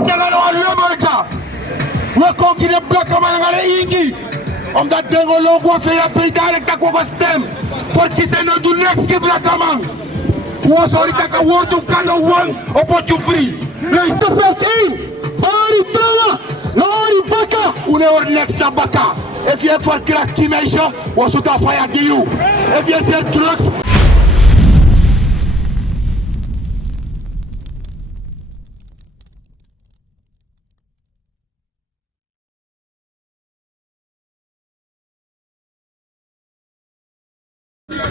Wat na gaan we al we komen de blokken maar gaan ingi. Omdat de logo van je bedrijf dat we stem. Voor kiezen no do next give blokken man. Hoe sorry dat ik Woortoe kan no one op je free. Lees de vers 1. Bari tela. Lori baka. Une or next na baka. If you for crack teenager, was it a fire to you? If you say drugs.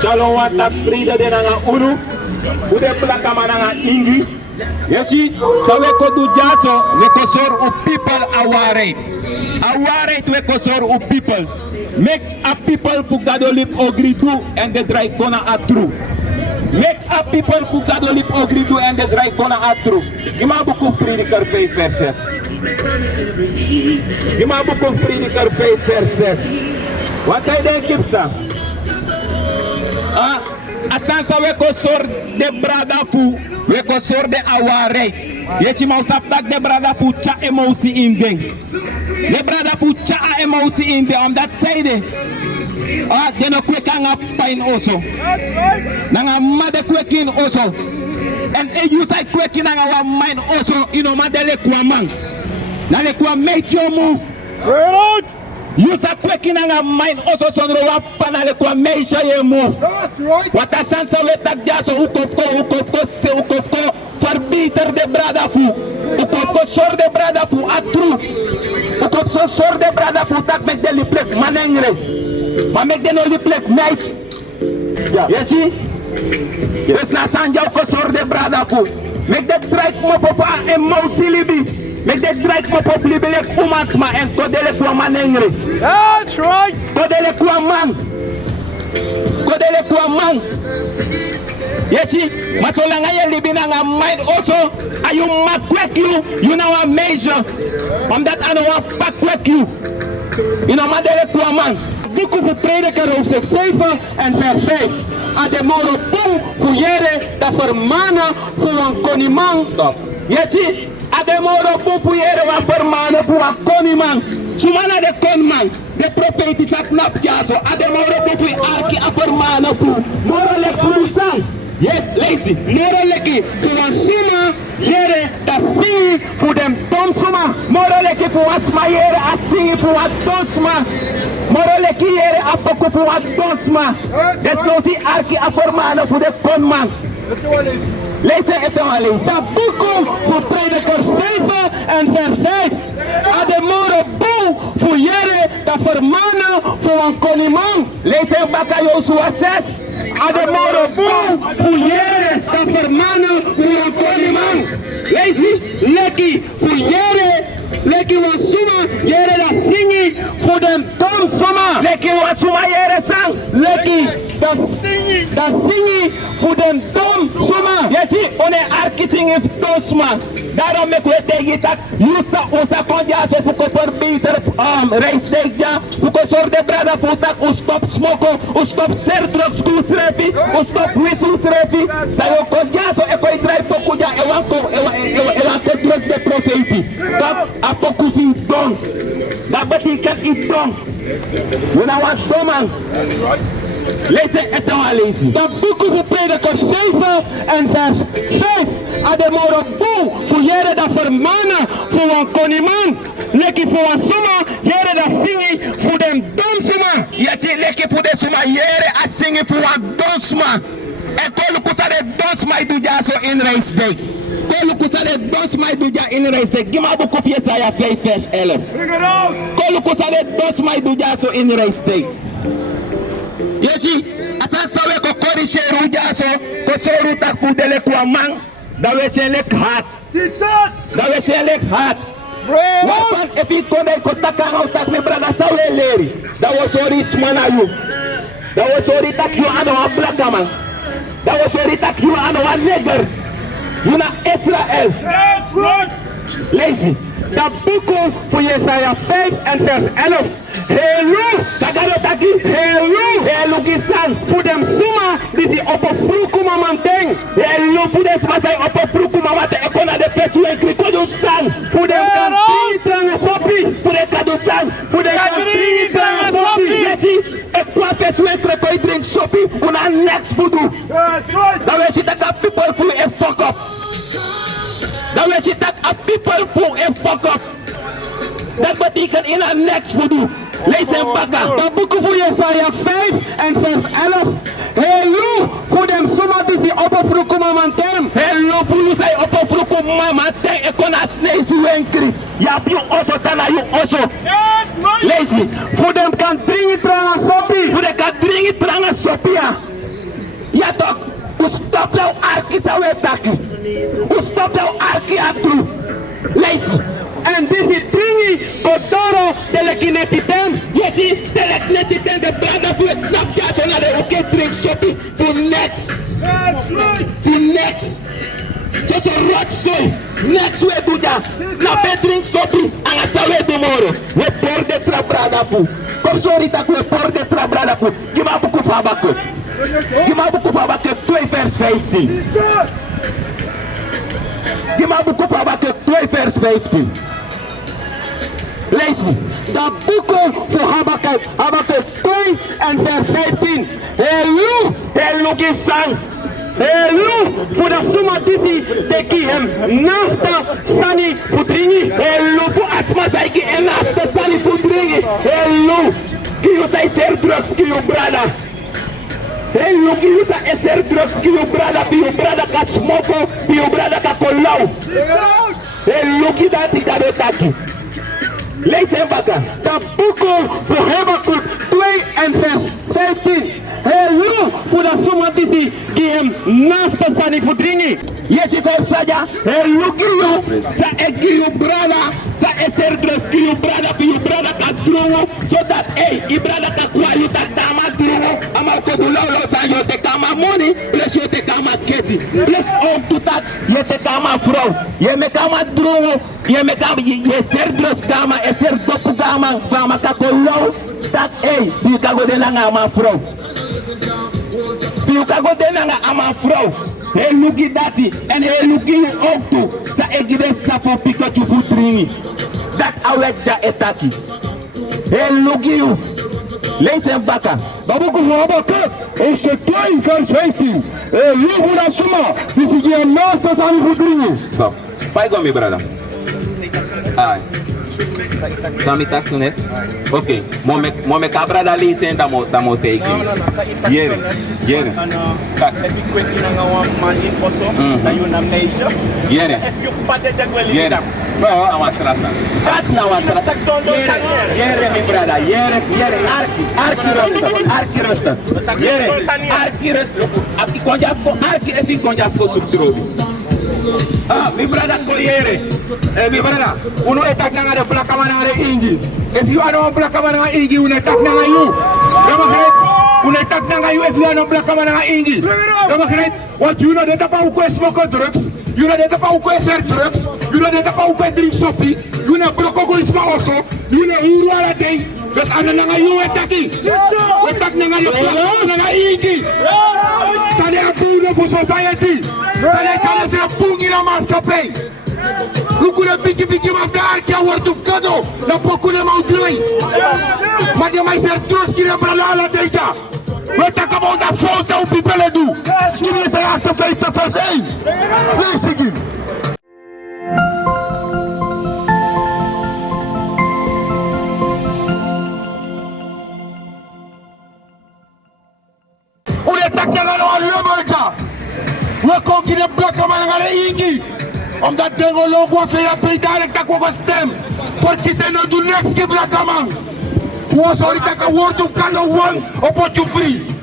Shalom wata frida de nanga unu. Ude plaka mananga ingi. Yesi, sawe ko du jaso we kosor u people aware. Aware we kosor u people. Make a people fu Gado lip ogri do and the dry kona atru. Make a people fu Gado lip ogri do and the dry kona atru. Gima buku prediker 5 verses. Gima buku prediker 5 verses. Wat say den kipsa? Asansa we kosor de brada fu. We kosor de aware. Yechi mau saptak de brada fu cha emotie in ding. De brada fu cha emotie in ding. Omdat zij de. De no kweka nga pain also. Nanga made kwekin also. En you say kwekin nanga wa mind also. You madele kwa man. Nale kwa make your move. You say kwekin nanga mind also sonro wa panale kwa make sure you move. That's right. Wat a sansa we tak jaso ukofko verbieter de brada fu. Ukofko sor de brada fu atru. Ukofko sor de brada fu tak mek de liplek manengre. Maar mek de no liplek meid. You see? Yes na sanja ukosor de brada fu. Mek de trek mo po fa emotie libi. Mek de trek mo po flibelek umasma en kodele kwa manengre. That's right. Kodele kwa man. Kodele kwa man. Yesi, masolanga ye libina nga mind also. Ayu makwek you know a measure. From that I know a bakwek you. You know madele kwa man. Boek over Prediker hoofdstuk 7 en vers 5. A de moro boom fuyere da vermanen voor een konimang. Stop. Yesi, a de moro boom fuyere wa vermanen voor een konimang. Sumana de konman. De profeet ak nap jaso. A de moro boom fuy arki a vermanen voor. Moro lek fulusang. Yet, lazy. Moro leki voor een suma jere da singi voor dem tomsuma. Moro leki voor asma yere a singi voor a dosma. Moro leki yere a poku voor a dosma. Des no si arki a vermanen voor de konman. Lees het alleen. Sa boek voor Prediker 7 en vers 5. A de moro boom fuyere da vermanen voor een konimang. Lees het baka Joshua 6. A de moro boom fuyere da vermanen voor een konimang. Lees leki fuyere. Leki wasuma yere da singi voor dem dom soma. Leki wasuma yere sang. Leki da singi voor dem dom soma. Yesi, one arki singi dosma. Daarom ik weet tegen dat Yusa Osa Konja zo voor verbeteren Rijsdijk ja. Voor zorg de brada voor dat u stop smoken, u stop serdrugs kusrefi, u stop wisselrefi. Dat je Konja zo ik kan draai poku ja ewan drug de profetie. Dat apoku fin don. Dat betekent iets don. We nou wat doman. Lees het al lezen. Dat boek over Prediker 7 en vers 5. A de moro boom fuyere da vermanen voor een konimang. Leki voor een suma jere da singi voor dem dom suma. Yesi leki voor de suma jere a singi voor een dom suma. En kolukusa de dosma iduja zo in Rijsdijk. Kolukusa de dosma iduja in Rijsdijk. Gima boek of Jesaja 5 vers 11. Kolukusa de dosma iduja zo in Rijsdijk. Yesi, asasa we ko korishe ruja so ko soru tak fudele kwa man. Dat we zijn lek hard. Dat we zijn lek hard. Waarvan if ik kon ik kontakan out tak me brada sawe leri. Dat was sorry smana you. Dat was sorry tak you ano a black man. Dat was sorry tak you ano a nigger. You na Israel. Lees Dat boek voor Jesaja 5 en vers 11. Helu, helu gisan. Voor dem suma, die ze op een vroeg manteng. Helu voor des masai op een vroeg mama te ekona de fesu en krikodo san. Voor dem kan dringi trange sopi. Voor de kado san. Voor dem kan dringi trange sopi. Lesi, ek kwa fesu en krikodo drink sopi. Una next voodoo. Dan weet je dat people full and fuck up. Dan weet je dat people full and fuck up. Dat betekent in een next voodoo. Lees hem bakken. Dat boek voor Jesaja 5 en vers 11. Helu, voor dem suma die ze op een vroeg manteng. Hello, fulu say opo fruko mama ten ekona snake wenkri. Ya piu oso tana you oso. Lazy. Voor dem kan dringi trange sopi. Voor de kan dringi tranga sopia. Ya tok. U stop jou arki sa we taki. U stop jou arki atru. Lazy. En deze dringi kodoro telekinetitem. You see, the ethnicity the brother for a snap gas on the okay drink sopi for next. For next. Just a rock soy. Next we do that. Na be drink sopi and a sawe tomorrow. We pour the trabrada fu. Kom sorry dat we pour the trabrada fu. Gima buku fabake. Gima buku fabake 2 vers 15. Gima buku fabake 2 vers 15. Lees Dat boek voor Habakkuk 2 en vers 15. Helu, Hello gisang. helu, voor de suma disi teki hem nafta sani putringi. Hello voor asma saiki en nafta sani putringi. Hello. Kiyo say ser drugs kiyo brada. Hello kiyo say ser drugs kiyo brada. Kiyo brada ka smoko. Kiyo brada ka kolau. Hello kidati Gado taki. Lees hem bakken. Dat boek voor Habakkuk 2 en vers 15. Helu, voor de suma disi hem nafta sani putringi. Yes, is hem saja. Hello kiyo. Sa kiyo brada. Sa ser drugs kiyo brada. Kiyo brada ka drowo. So that i brada ka kwa yu tak dama drowo. Ama kodulau lo sa yo te kama money. Plus yo te kama keti. Plus on to that yo te kama vrouw. Je me kama drowo. Je me kama je ser drugs kama. Ser dopu kama. Vama ka kolau. Dat fi ka go de na ama vrouw. Fi ka go de na ama vrouw. He lugi dati en he lugi you ook toe. Sa egide sa for Pikachu futrini. Dat awetja etaki. He lugi you. Lees hem bakken. Babuku voor Habakkuk is 2 vers 15. Helu voor de suma disi hem nafta sani putringi. So, pai go mi brother. Ai. Sami tak net. Okay. Mo me cabra da lisen da mo take. Yere. Kak. If you quick in a man in also, then you na measure. Yere. If you pate the well in Yere. them. Bro, awan trasa. Dat nou wat dat. Yere mi brother. Yere arki rosta. Yere arki rosta. Api konja ko arki efi konja ko subtrobi. Ah, mi brother ko yere. Mi brother, uno etak na ngade black man ngade ingi. If you are no black man ngade ingi, uno etak na ngayu. Kamu kret? Uno etak na ngayu if you are no black man ngade ingi. Kamu kret? What you know that apa uko smoke drugs? You know that apa uko ser drugs? You know that apa uko drink sopi? You know broko ko isma also. You know uru ala day. Dus ana na ngayu etaki. Etak na ngayu na ngade ingi. Sane abuno for society. Sane chale se pungi na maatschappij. Hoe kunnen biggie maar de arkia wordt op Gado? Dan pokken hem uit lui. Maar die mij zegt trust die hebben la deja. We talk about that false how people do. Jullie zijn 58 vers 1. Lees ik in. Ule tak na ngano aluemoja. We kongi de blokken maar ngane ingi. Omdat de logo van je pligh dadelijk dat we stem. Voor kiezen no do next give la kaman. Hoe sorry dat ik Woortoe kan no one op wat je free.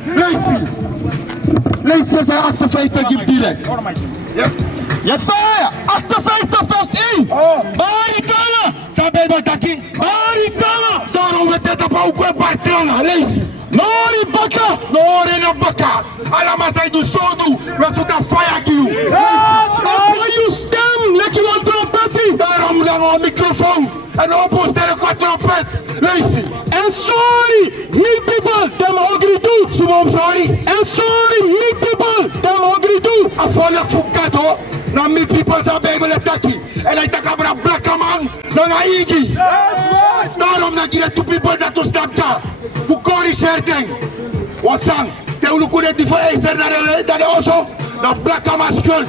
Lees je zijn 58 give direct. Yes sir, 58 vers 1. Barikana, sabe dat taki. Barikana, daarom we dit op ook Bartrana. Lees. Nori baka, nori no baka. Alama sai do sodu, we zoeken fire kill. Apo you stem, like you want to party. Daarom een microfoon en een opstellen qua trompet. Luister. And sorry, me people, them agree too. Sumom sorry. And sorry, me people, them agree too. A volk voor Gado, na me people zijn Bijbel etaki. En hij tak abra black man, na na igi. Daarom na kire two people dat to stap ja. Voor corrigeer ding. Wat sang? Te ulukune die voor eiser naar de osso, na black man schuld.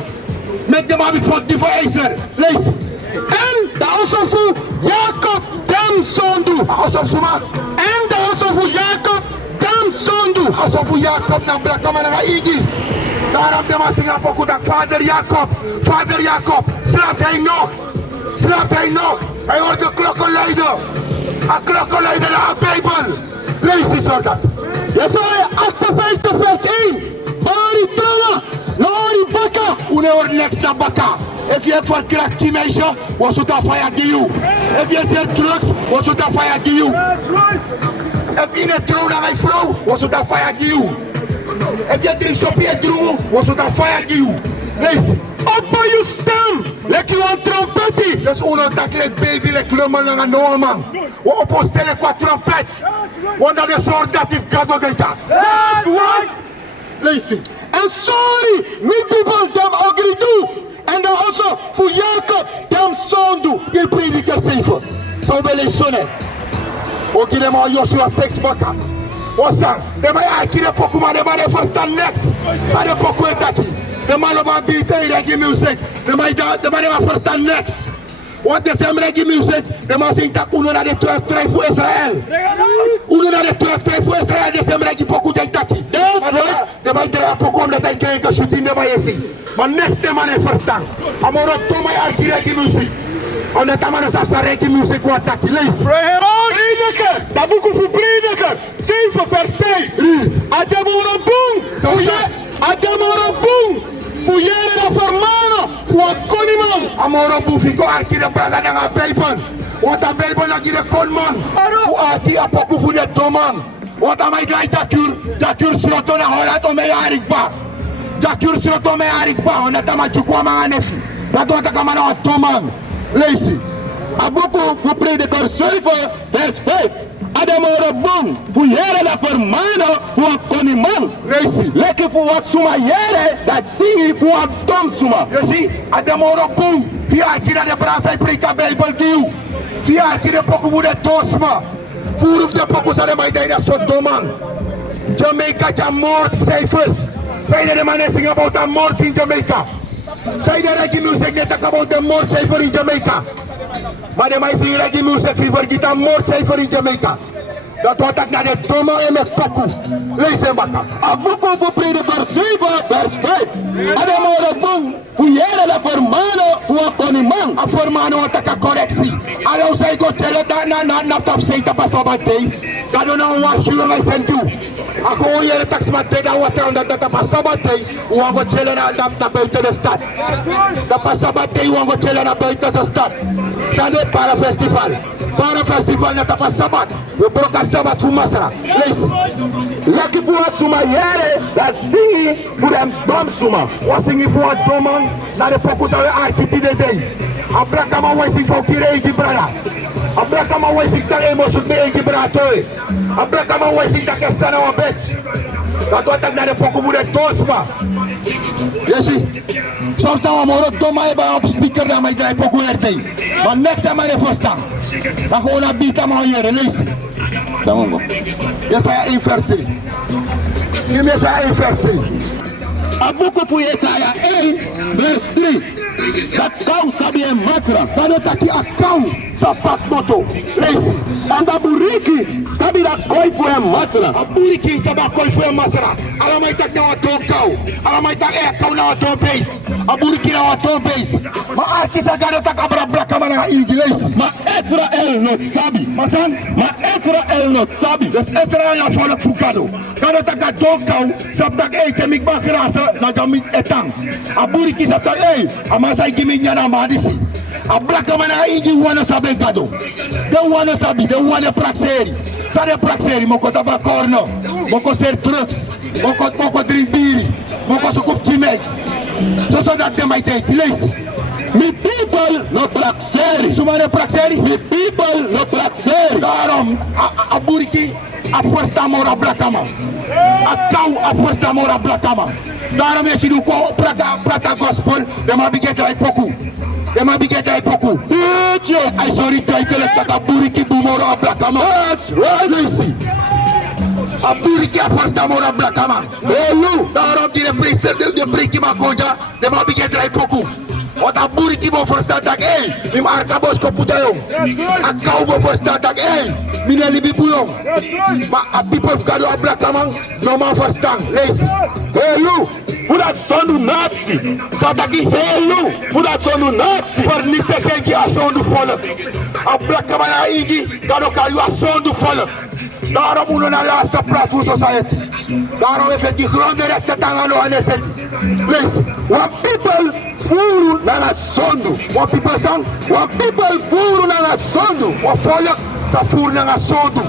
Met de mami voor die voor eiser. Lees. En de also voor Jacob, them zondu. Alsof Suma. En de also voor Jacob, them zondu. Alsof Jacob na black man na igi. Daarom de man zingen pokoe dat vader Jacob, slaapt hij nog? Slaapt hij nog? Hij hoort de klokken luiden. A klokken luiden naar de Bijbel. Lees eens hoor dat. Jesaja 58 vers 1. Bari tala, nori baka. Une hoort niks naar baka. If je verkracht die meisje, was het aan fire die you. If je zegt drugs, was het aan fire die you. If je niet trouw naar een vrouw, was het aan fire die you. If je drinkt op je droom, was het aan fire die you. Lees. Opbouw je stem. Lekker een trompetie. Dus uno taklet baby le klummen naar een norman. We opstellen qua trompet. Want dat is soort dat heeft Gado geja. Lees. And sorry, me people, them agree too. And then also voor Jacob, them zondu. Die prediker 7. Zou wel eens zonnen. Ook in de man Joshua 6 baka. Osa, de man akire poku maar de man de verstaan niks. Sa de poku etaki. De man op een beat en reggae music. De man de verstaan niks. Want de sem reggae music, de man zingt dat uno naar de 12 strijd voor Israël. Uno naar de 12 strijd voor Israël, de sem reggae poku denk taki. De man draait poku omdat hij krijgt een shooting de man je ziet. Maar niks de man heeft verstaan. Amoro toma arki reggae music. Omdat de man is afzien reggae music wat taki. Lees. Prediker, dat boek voor prediker. 7 vers 2. Ademoro boom. Ademoro boom. Voor jere na formano. Voor koniman. Amoro bufiko arki de praga na nga Bijbel. Want de Bijbel na gire konman. Voor arki apoku voor de toman. Want aan mij draait Jakur sroto na Holland om mij arikba. Jakur sroto om mij arikba. Omdat aan mij chukwa mga nefi. Dat doet ik aan mij toman. Lees. Aboku voor prediker 7 vers 5. Ademoro boom. Voor jere na formano. Voor koniman. Lees. Lekker voor wat suma jere. Dat zingi voor wat dom suma. Je ziet, Ademoro boom. Via arki na de brasa prika Bijbel diu. Via arki de poku voor de tosma. Voer de poku sa de mij dat zo toman. Jamaica ja moordcijfers. Zijn de mannen zingen about a moord in Jamaica. Zijn de reggae music net about the moordcijfer in Jamaica. Maar de mensen zingen reggae music die vergiet een moordcijfer in Jamaica. Dat wordt ook naar de domme en met poku. Lees hem bakken. Aboku voor prediker 7 vers 5. Ademoro boom. Voor jere na formano. Voor koniman. A formano wat ik correctie. Allo zij go tellen na top 7 pas sabatei. Dat doen nou waarschuwen wij zijn toe. Ako hier tax mate da water dat pas sabatei. We gaan go tellen na buiten de stad. Dat pas sabatei we gaan go tellen na buiten de stad. Sande para festival. Para festival na pas sabat. We broka sabat voor masra. Lees. Lekker voor suma jere. Dat zingi voor hem dom suma. We zingen voor een doman naar de pokus aan de architecten de day. Abrakama we zingen voor kire egi brada. Abrakama we zingen dat emotioneel met egi brada. Abrakama we zingen dat kesana wa bitch. Dat wordt ook naar de pokus voor de tosma. Je ziet. Soms dan we mogen doma hebben op speaker dan mij draai pokus erte. Maar niks aan mij verstaan. Dan gewoon een beat aan mij hier. Lees. Samongo. Jesaja 1 vers 3. Give me Jesaja 1 vers 3. Aboku voor Jesaja 1 vers 3. Dat kou sabi en masra. Dan het aki akau sa pak moto. Lees. En dat buriki sabi dat koi voor hem masra. Buriki sa ba koi voor hem masra. Alamai tak na wat kou. Alamai tak kou na wat base. A buriki na wat base. Maar arki sa Gado tak abra blaka mana igi lees. Maar Israël no sabi. Masan? Maar Israël no sabi. Dus Israël na volk voor Gado. Gado tak a kou. Sap tak ete mik ba grasa na jamit etang. A buriki sap tak amasa gimik nyana madisi. A blaka mana igi wana sabe Gado. De wana sabi, de wana praxeri. Sa de praxeri moko taba corno. Moko ser drugs. Moko drink biri. Moko sukup chimek. So dat de mij take. Lees. Mi people no prakseri. Sumane prakseri? Mi people no prakseri. Daarom, a buriki, a forsta mora blakama. A kou, a forsta mora blakama. Daarom is je nu ko prata gospel, de ma bigeta ipoku. De ma bigeta ipoku. I sorry title taka buriki bumora blakama. That's right, listen. A buriki a forsta mora blakama. Elu, daarom die de priester de briki ma koja, de ma bigeta ipoku. Wat a buriki mo forsta tak mi marka bos ko putayong. A kou mo forsta tak mine libi buyong. Ma a people of Gado a blakama, no ma forsta. Listen. Elu. Voor dat zonde nazi. Sadaki helu. Voor dat zonde nazi. Voor niet te kijken als zonde volk. A blakama na igi. Gado kaju als zonde volk. Daarom moet je naar de laatste plaats voor society. Daarom heeft het die grondrechten aan de NSN. Please, what people voeren naar het zonde. What people zeggen, what people voeren naar het zonde. Wat volk, ze voeren naar het zonde.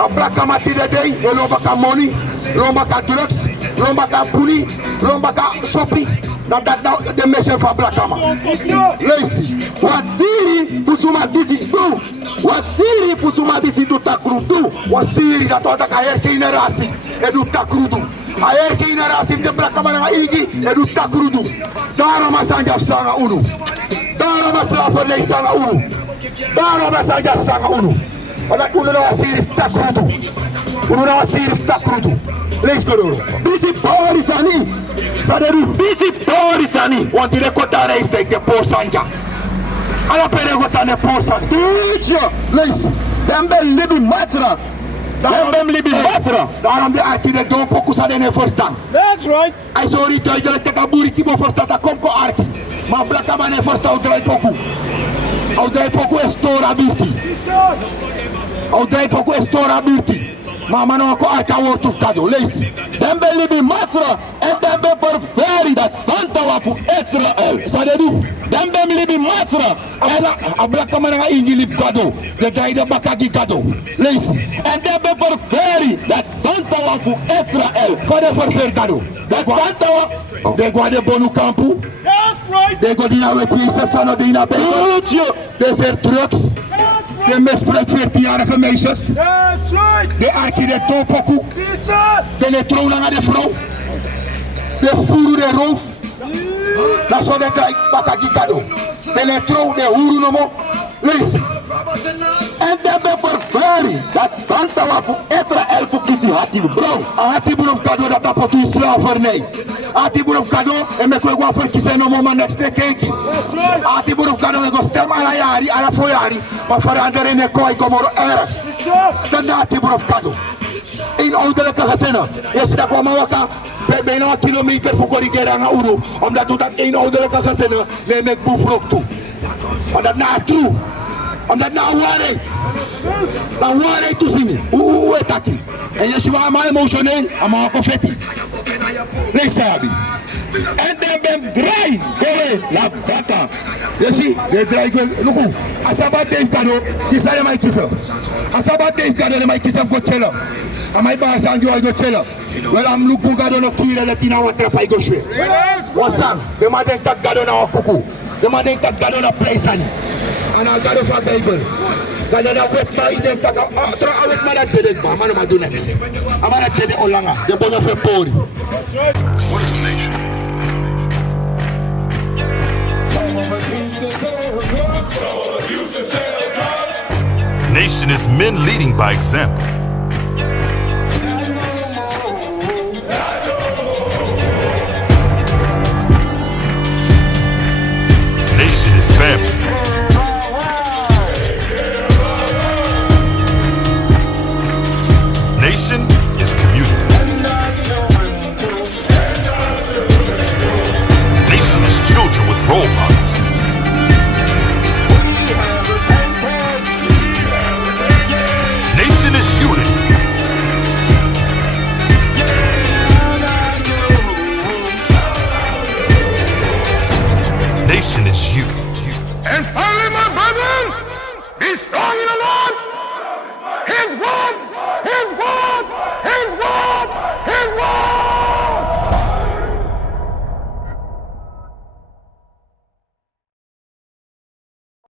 A blakama tide day, je loopt aan money, loopt aan drugs, loopt aan puni, loopt aan soppie. Dat nou de mission van blakama. Luister, wat Siri pusuma disi do, wat Siri pusuma disi do Takroe-doe, wat Siri dat wordt een eigen generatie, en doet Takroe-doe. Eigen generatie de blakama na igi, en doet Takroe-doe. Daarom is aan jaf sanga unu, daarom is slavernij sanga unu, daarom is aan jaf sanga unu. Want dat unu na Siri Takroe-doe, unu na Siri Takroe-doe. Lees Gado. Bisi Borisani. Saderu. Bisi Borisani. Want die kota Rijsdijk de Porsanja. Alla pere kota de Porsanja. Teacher. Lees. Dembe libi matra. Dembe libi matra. Daarom de arki de don poku sa de verstaan. That's right. Ai sorry to idele te kaburi ki bo verstaan ta kom ko arki. Ma blakama ne verstaan au drai poku. Au drai poku estora beauty. Au drai poku estora beauty. Mama no ko arka Woortoe Gado, lees. Dembe libi mafra en dembe ververi dat santa wafu Israël. Sadedu. Dembe libi mafra en ablaka mananga inji lib Gado. De draide bakagi Gado. Lees. En dembe ververi dat santa wafu Israël. Fade ververi Gado. Dat santa wa. De guade bonu kampu. That's right. De godina weti sasano dina bejo. De ser drugs. De misbruik 14-jarige meisjes. That's right. De arki de topoku. Pizza. De netroon aan de vrouw. De voeren de roof. Dat zo de draai bakagi Gado. De netroon de hoeren nomo. Lees. En de beververi. Dat santa wafu Israël voor kisi hati bro. Hati bro of Gado dat apotu slavernij. Hati bro of Gado en me kwe gwa voor kisi nomo man next de keki. Hati bro of Gado en go stem ala yari ala foyari. Maar veranderen ne koi komoro erg. Dan hati bro of Gado. In ouderlijke gezinnen. Je ziet dat kwam waka. Bijna een kilometer voor corrigeren aan Uru. Omdat we dat in ouderlijke gezinnen neem ik boefrok toe. Maar dat na true. Omdat na waarheid. Na waarheid toe zien. Hoe het dat? En je ziet waar emotioneel. Ama confetti. Lees sabi. En dan ben draai. Goe la bata. Je ziet. De draai goe. Look. Asaba Dave Gado. Die zijn mij kiezen. Asaba Dave Gado de mij kiezen go chellen. Amai baas aan jou go chellen. Wel am looking Gado no kira dat ina wat trap go shwe. Wasang. De ma denk dat Gado na kuku. De ma denk dat Gado na place ani. Ana Gado van Bijbel. Gado na wet ma denk dat tra awet ma dat dedet ba. Manu ma do next. Amana dedet olanga. De bono fe pori. What is a nation? Nation is men leading by example. Nation is family. Nation is community. Nation is children with role models. Nation is unity. Nation is you. And finally, my brethren, be strong in the Lord. His word